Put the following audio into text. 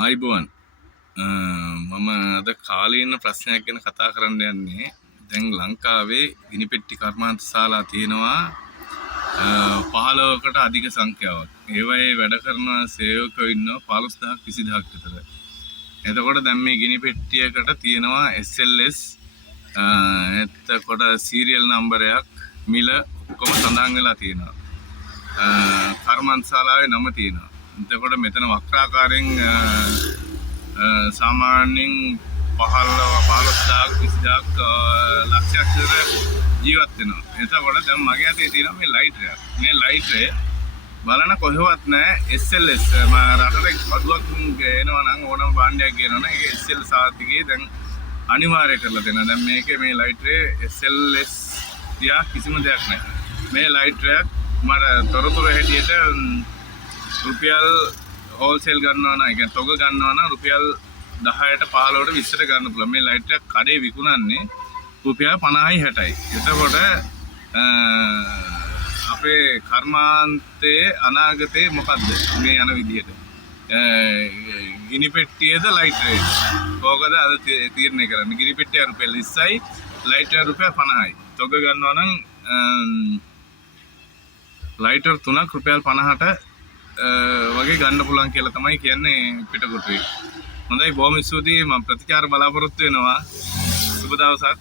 ආයිබෝන් මම අද කාලීන ප්‍රශ්නයක් ගැන කතා කරන්න යන්නේ. දැන් ලංකාවේ ගිනිපෙට්ටි කර්මාන්තශාලා තියෙනවා 15කට අධික සංඛ්‍යාවක්. ඒවයේ වැඩ කරන සේවකයෝ ඉන්නවා 15000ක් 20000ක් විතර. එතකොට දැන් මේ ගිනිපෙට්ටියකට තියෙනවා SLS එතකොට සීරියල් නම්බරයක් මිල ඔක්කොම සඳහන් වෙලා තියෙනවා. කර්මාන්තශාලාවේ නම තියෙනවා. එතකොට මෙතන වක්‍රාකාරයෙන් සාමාන්‍යයෙන් 15,000ක් 20000ක් ලක්ෂයක් විතර ජීවත් වෙනවා. එතකොට දැන් මගේ අතේ තියෙනවා මේ ලයිට් එක. මේ ලයිට් එක බලන කොහෙවත් නැහැ SLS. රටට බඩුවක් එනවා නම් ඕනම භාණ්ඩයක් ගේනවා නම් ඒක SLS සාතිකේ දැන් අනිවාර්ය කරලා දෙනවා. දැන් මේකේ මේ ලයිට් එක SLS තියා කිසිම දෙයක් නැහැ. මේ ලයිට් එක මට තොරතුරු හැටියට රුපියල් හෝල්සේල් ගන්නවා නම් يعني තොග ගන්නවා නම් රුපියල් 10ට 15ට 20ට ගන්න පුළුවන්. මේ ලයිට් එක කඩේ විකුණන්නේ රුපියල් 50යි 60යි. එතකොට අපේ කර්මාන්තයේ අනාගතේ මොකද්ද මේ යන විදිහට? ගිනි පෙට්ටියේද ලයිට් එකේද? කොහොමද අද තීරණය කරන්නේ? ගිනි පෙට්ටිය රුපියල් 20යි ලයිට් එක රුපියල් 50යි. තොග ගන්නවා නම් ලයිටර් 3ක් රුපියල් 50ට වගේ ගන්න පුළුවන් කියලා තමයි කියන්නේ පිටකොටුවේ. හොඳයි බොහොම ස්තුතියි මම ප්‍රතිචාර බලාපොරොත්තු වෙනවා. සුබ දවසක්.